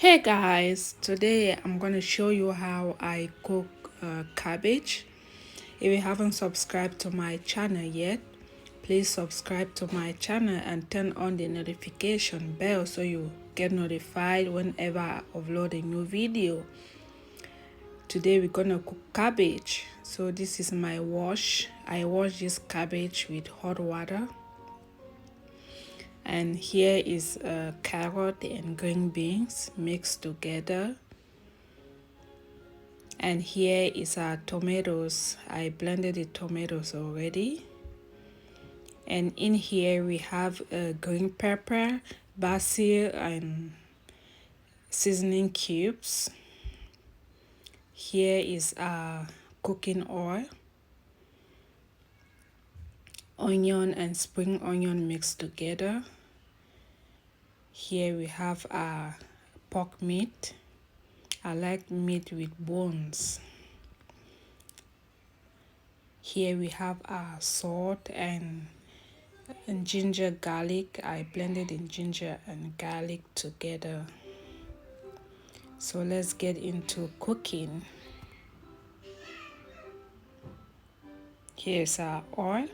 Hey guys, today I'm going to show you how I cook cabbage. If you haven't subscribed to my channel yet, please subscribe to my channel and turn on the notification bell so you get notified whenever I upload a new video. Today we're going to cook cabbage. So this is my wash. I wash this cabbage with hot water. And here is carrot and green beans mixed together. And here is our tomatoes. I blended the tomatoes already. And in here we have green pepper, basil, and seasoning cubes. Here is our cooking oil, onion and spring onion mixed together. Here we have our pork meat. I like meat with bones. Here we have our salt and ginger garlic. I blended in ginger and garlic together. So let's get into cooking. Here's our oil.